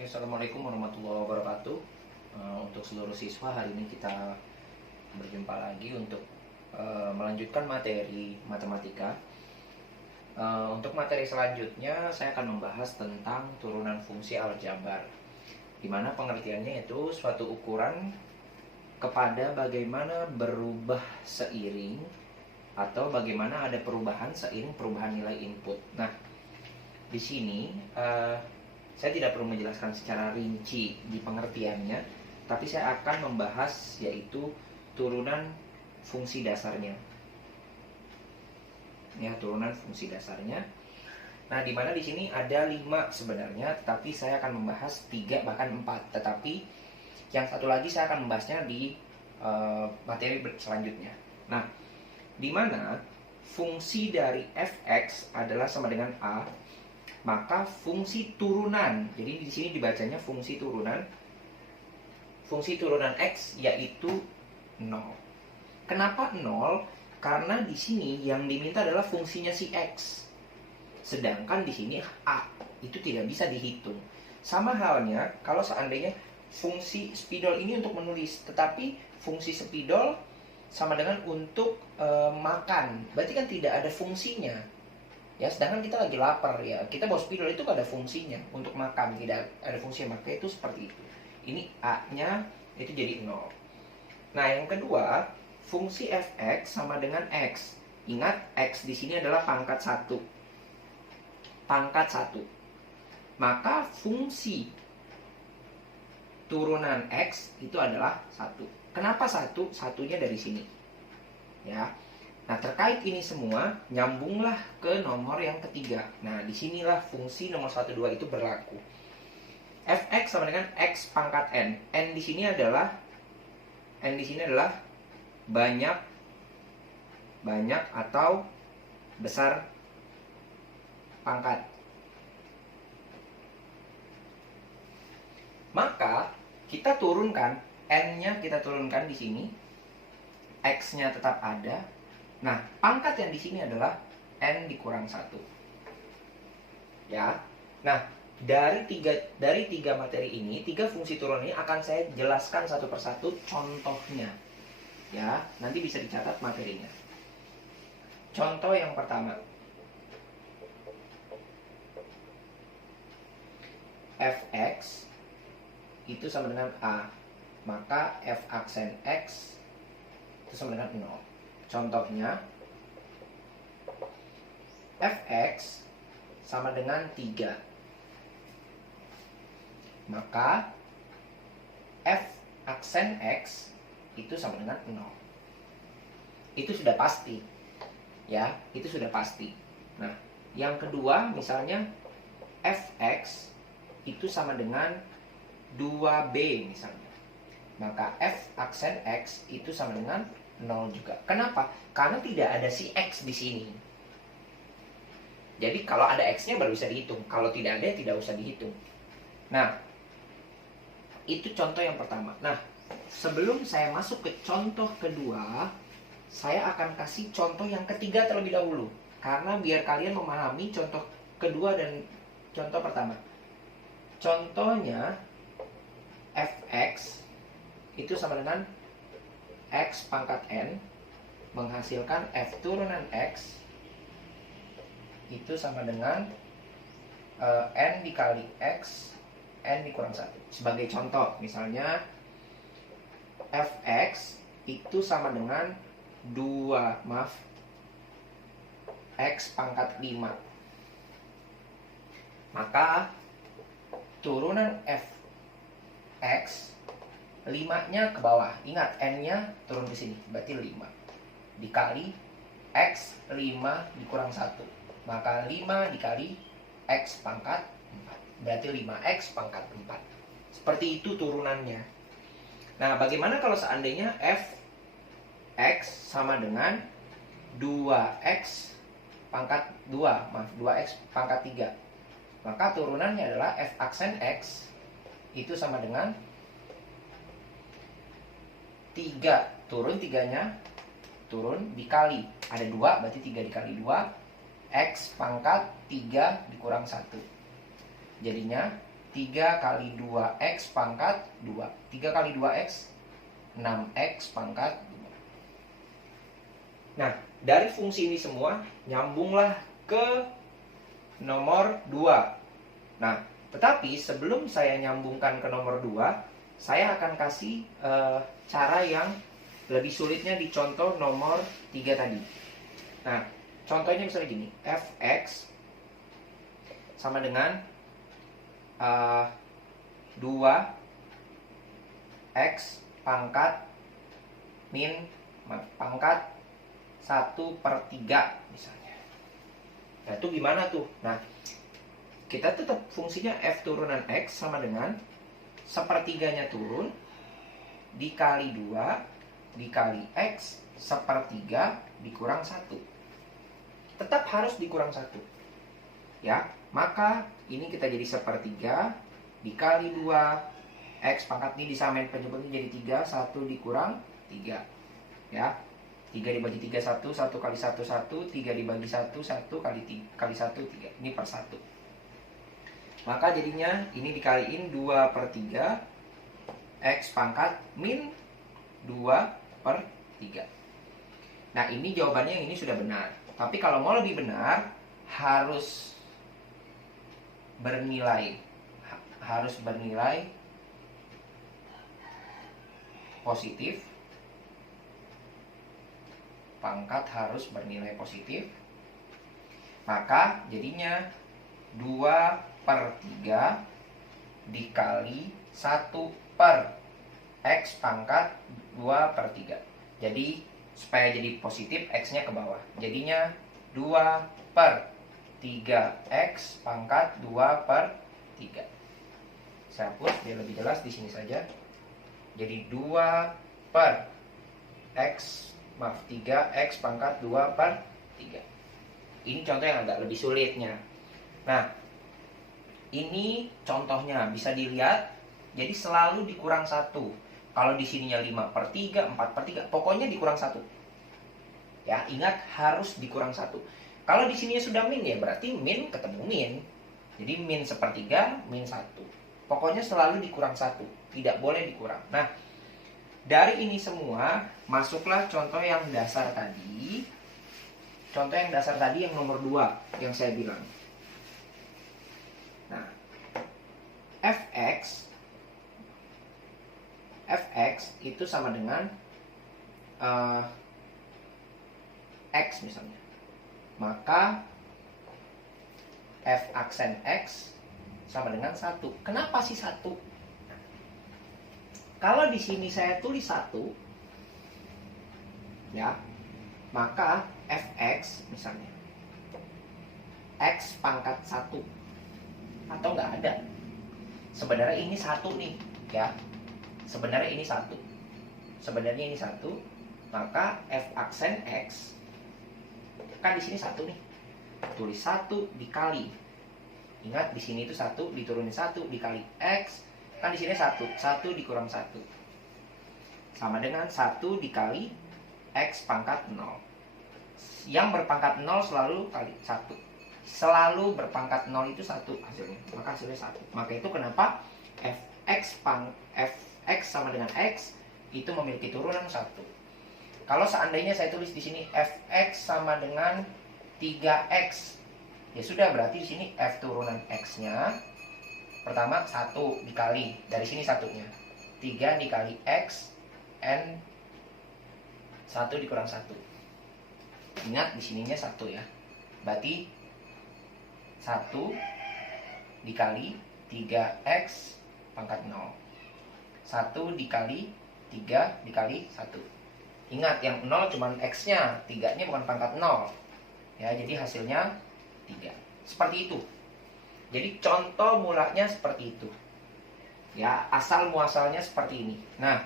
Assalamualaikum warahmatullahi wabarakatuh. Untuk seluruh siswa, hari ini kita berjumpa lagi untuk melanjutkan materi matematika. Untuk materi selanjutnya, saya akan membahas tentang turunan fungsi aljabar, di mana pengertiannya itu suatu ukuran kepada bagaimana berubah seiring atau bagaimana ada perubahan seiring perubahan nilai input. Nah, di sini saya tidak perlu menjelaskan secara rinci di pengertiannya, tapi saya akan membahas yaitu turunan fungsi dasarnya. Ya, turunan fungsi dasarnya. Nah, di mana di sini ada 5 sebenarnya, tetapi saya akan membahas 3 bahkan 4. Tetapi yang satu lagi saya akan membahasnya di materi selanjutnya. Nah, di mana fungsi dari fx adalah sama dengan a, maka fungsi turunan, jadi di sini dibacanya fungsi turunan x yaitu 0. Kenapa 0? Karena di sini yang diminta adalah fungsinya si x. Sedangkan di sini a itu tidak bisa dihitung. Sama halnya kalau seandainya fungsi spidol ini untuk menulis, tetapi fungsi spidol sama dengan untuk makan, berarti kan tidak ada fungsinya. Ya, sedangkan kita lagi lapar ya, kita bawa spidol itu ada fungsinya untuk makan, tidak ada fungsinya, maka itu seperti itu. Ini a-nya itu jadi 0. Nah, yang kedua, fungsi fx sama dengan x. Ingat, x di sini adalah pangkat 1. Pangkat 1. Maka fungsi turunan x itu adalah 1. Kenapa 1? Satunya dari sini. Ya. Nah, terkait ini semua, nyambunglah ke nomor yang ketiga. Nah, disinilah fungsi nomor 1, 2 itu berlaku. Fx sama dengan x pangkat n. N di sini adalah banyak atau besar pangkat. Maka kita turunkan n-nya, kita turunkan di sini. X-nya tetap ada. Nah, pangkat yang di sini adalah n dikurang 1. Ya. Nah, dari tiga materi ini, 3 fungsi turun ini akan saya jelaskan satu persatu contohnya. Ya, nanti bisa dicatat materinya. Contoh yang pertama. Fx itu sama dengan a. Maka f aksen x itu sama dengan 0. Contohnya, fx sama dengan 3. Maka f aksen x itu sama dengan 0. Itu sudah pasti. Ya, itu sudah pasti. Nah, yang kedua misalnya fx itu sama dengan 2b misalnya. Maka f aksen x itu sama dengan 0 juga. Kenapa? Karena tidak ada si x di sini. Jadi kalau ada x-nya baru bisa dihitung. Kalau tidak ada, tidak usah dihitung. Nah, itu contoh yang pertama. Nah, sebelum saya masuk ke contoh kedua, saya akan kasih contoh yang ketiga terlebih dahulu. Karena biar kalian memahami contoh kedua dan contoh pertama. Contohnya, fx itu sama dengan x pangkat n menghasilkan f turunan x itu sama dengan n dikali x, n dikurang 1. Sebagai contoh, misalnya fx itu sama dengan x pangkat 5. Maka turunan fx 5-nya ke bawah. Ingat, n-nya turun ke sini. Berarti 5. Dikali x 5 dikurang 1. Maka 5 dikali x pangkat 4. Berarti 5x pangkat 4. Seperti itu turunannya. Nah, bagaimana kalau seandainya fx sama dengan 2x pangkat 2x pangkat 3. Maka turunannya adalah f aksen x itu sama dengan 3, turun 3-nya turun dikali, ada 2 berarti 3 dikali 2 x pangkat 3 dikurang 1. Jadinya 3 kali 2x pangkat 2. 3 kali 2x, 6x pangkat 2. Nah, dari fungsi ini semua, nyambunglah ke nomor 2. Nah, tetapi sebelum saya nyambungkan ke nomor 2, saya akan kasih cara yang lebih sulitnya di contoh nomor 3 tadi. Nah, contohnya misalnya gini, fx sama dengan 2x pangkat pangkat 1/3 misalnya. Nah, itu gimana tuh? Nah, kita tetap fungsinya f turunan x sama dengan 1/3-nya turun dikali 2 dikali x 1/3 dikurang 1. Tetap harus dikurang 1. Ya, maka ini kita jadi 1/3 dikali 2 x pangkat ini disamain penyebutnya jadi 3, 1 dikurang 3. Ya, 3 dibagi 3 1, 1 kali 1 1, 3 dibagi 1 1 kali 1 3. Ini per 1. Maka jadinya ini dikaliin 2/3 x pangkat min 2/3. Nah, ini jawabannya yang ini sudah benar. Tapi kalau mau lebih benar, harus bernilai positif. Pangkat harus bernilai positif. Maka jadinya 2/3 dikali 1/x pangkat 2/3. Jadi supaya jadi positif, x-nya ke bawah. Jadinya 2/3x pangkat 2/3. Saya hapus biar lebih jelas di sini saja. Jadi 3x pangkat 2/3. Ini contoh yang agak lebih sulitnya. Nah, ini contohnya bisa dilihat. Jadi selalu dikurang 1. Kalau di sininya 5/3, 4/3, pokoknya dikurang 1. Ya, ingat harus dikurang 1. Kalau di sininya sudah min, ya berarti min ketemu min. Jadi min 1/3, min 1. Pokoknya selalu dikurang 1. Tidak boleh dikurang. Nah, dari ini semua, masuklah contoh yang dasar tadi. Contoh yang dasar tadi yang nomor 2 yang saya bilang. Nah, fx itu sama dengan x misalnya. Maka f aksen x sama dengan 1. Kenapa sih 1? Kalau di sini saya tulis 1, ya, maka fx misalnya x pangkat 1 atau nggak ada. Sebenarnya ini 1 nih, ya. Sebenarnya ini 1. Maka f aksen x kan di sini 1 nih. Tulis 1 dikali. Ingat di sini itu 1 diturunin 1 dikali x. Kan di sini 1 dikurang 1 sama dengan 1 dikali x pangkat 0. Yang berpangkat 0 selalu kali 1. Selalu berpangkat 0 itu 1 hasilnya. Maka hasilnya 1. Maka itu kenapa fx sama dengan x itu memiliki turunan 1. Kalau seandainya saya tulis di sini fx sama dengan 3x, ya sudah, berarti di sini f turunan x-nya pertama 1 dikali, dari sini 1-nya 3 dikali x n 1 dikurang 1. Ingat di sininya 1 ya. Berarti 1 dikali 3x pangkat 0. 1 dikali 3 dikali 1. Ingat yang 0 cuma x-nya, 3-nya bukan pangkat 0. Ya, jadi hasilnya 3. Seperti itu. Jadi contoh mulanya seperti itu. Ya, asal muasalnya seperti ini. Nah,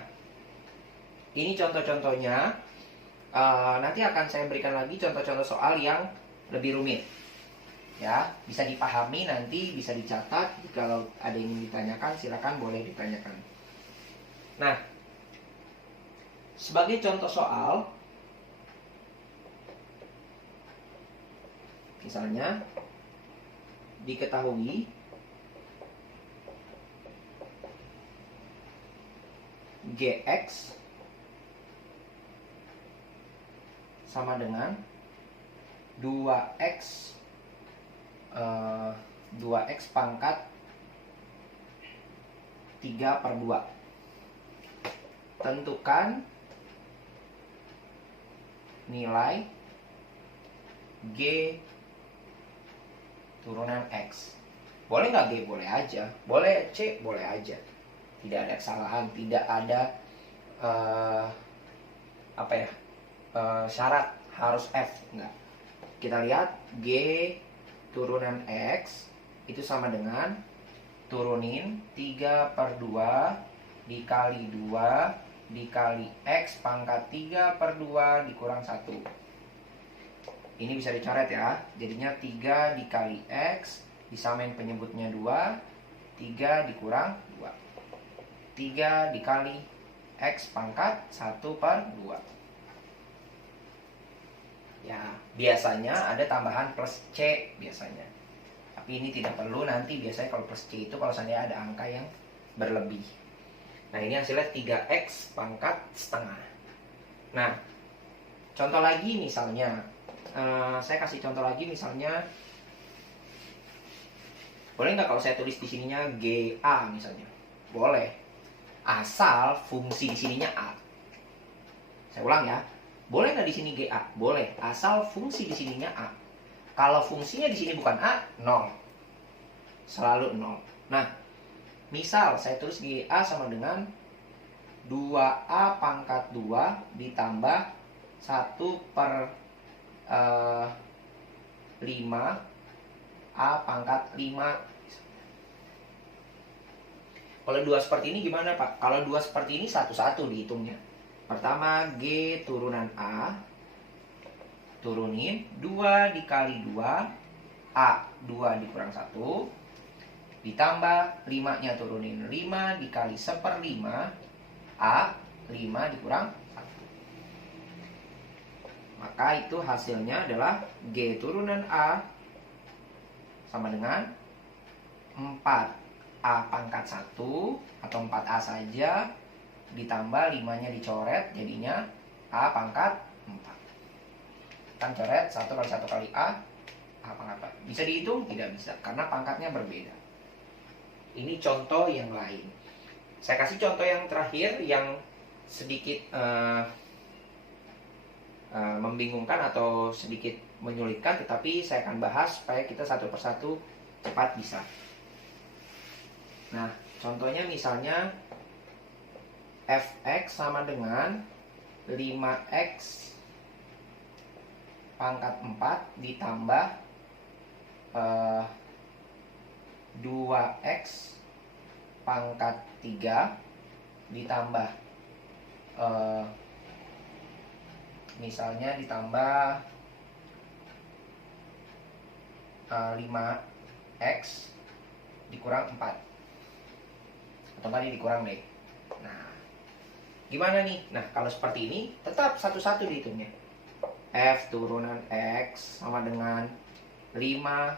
ini contoh-contohnya. Nanti akan saya berikan lagi contoh-contoh soal yang lebih rumit. Ya, bisa dipahami nanti, bisa dicatat. Kalau ada yang ditanyakan, silakan boleh ditanyakan. Nah, sebagai contoh soal, misalnya diketahui Gx sama dengan 2x 2x pangkat 3/2. Tentukan nilai G turunan X. Boleh nggak G? Boleh aja. Boleh C? Boleh aja. Tidak ada kesalahan, tidak ada syarat harus F. Enggak. Kita lihat G turunan X itu sama dengan turunin 3/2 dikali 2 dikali X pangkat 3/2 dikurang 1. Ini bisa dicoret ya. Jadinya 3 dikali X disamain penyebutnya 2, 3 dikurang 2. 3 dikali X pangkat 1/2. Ya, biasanya ada tambahan plus C biasanya. Tapi ini tidak perlu, nanti biasanya kalau plus C itu kalau seandainya ada angka yang berlebih. Nah, ini hasilnya 3x pangkat setengah. Nah, contoh lagi misalnya, saya kasih contoh lagi misalnya, boleh nggak kalau saya tulis di sininya GA misalnya? Boleh, asal fungsi di sininya A. Saya ulang ya, boleh nggak di sini GA? Boleh, asal fungsi di sininya A. Kalau fungsinya di sini bukan A, 0. Selalu 0. Nah, misal saya tulis GA sama dengan 2A pangkat 2 ditambah 1/5 A pangkat 5. Kalau 2 seperti ini gimana Pak? Kalau 2 seperti ini satu-satu dihitungnya. Pertama G turunan A, turunin 2 dikali 2 A 2 dikurang 1 ditambah 5 nya turunin 5 dikali 1/5 A 5 dikurang 1. Maka itu hasilnya adalah G turunan A sama dengan 4A pangkat 1 atau 4A saja ditambah 5 nya dicoret jadinya A pangkat 4. Kan coret 1 kali 1 kali A pangkat 4. Bisa dihitung? Tidak bisa, karena pangkatnya berbeda. Ini contoh yang lain. Saya kasih contoh yang terakhir yang sedikit membingungkan atau sedikit menyulitkan, tetapi saya akan bahas supaya kita satu persatu cepat bisa. Nah, contohnya misalnya fx sama dengan 5x pangkat 4 ditambah 2x pangkat 3 ditambah misalnya ditambah 5x dikurang 4 atau tadi dikurang deh. Nah, gimana nih? Nah, kalau seperti ini tetap satu-satu dihitungnya. F turunan X sama dengan 5,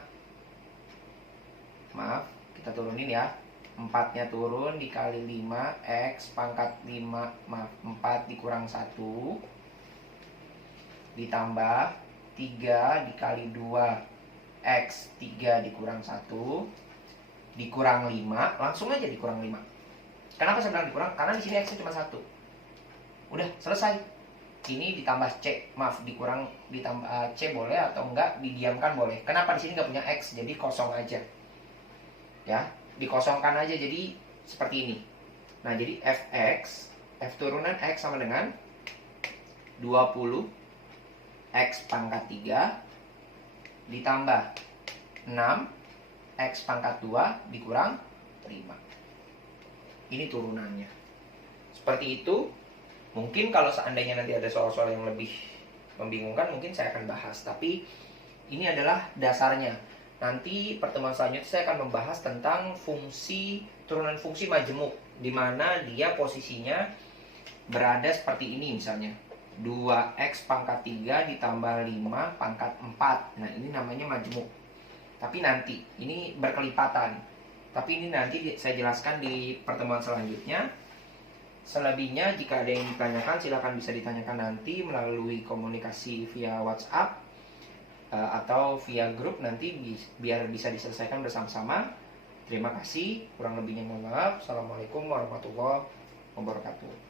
maaf, kita turunin ya, 4 nya turun dikali 5 X pangkat 5, maaf, 4 dikurang 1 ditambah 3 dikali 2 X 3 dikurang 1 dikurang 5, langsung aja dikurang 5. Kenapa saya bilang dikurang? Karena di sini X nya cuma 1. Udah selesai. Ini ditambah C, maaf, dikurang ditambah C boleh atau enggak didiamkan boleh. Kenapa di sini nggak punya X, jadi kosong aja. Ya, dikosongkan aja jadi seperti ini. Nah, jadi fx, f turunan x sama dengan 20 x pangkat 3 ditambah 6 x pangkat 2 dikurang 5. Ini turunannya. Seperti itu. Mungkin kalau seandainya nanti ada soal-soal yang lebih membingungkan, mungkin saya akan bahas. Tapi ini adalah dasarnya. Nanti pertemuan selanjutnya saya akan membahas tentang fungsi, turunan fungsi majemuk, di mana dia posisinya berada seperti ini misalnya. 2x pangkat 3 ditambah 5 pangkat 4. Nah, ini namanya majemuk. Tapi nanti, ini berkelipatan. Tapi ini nanti saya jelaskan di pertemuan selanjutnya. Selebihnya jika ada yang ditanyakan silakan bisa ditanyakan nanti melalui komunikasi via WhatsApp atau via grup nanti biar bisa diselesaikan bersama-sama. Terima kasih, kurang lebihnya mohon maaf. Assalamualaikum warahmatullahi wabarakatuh.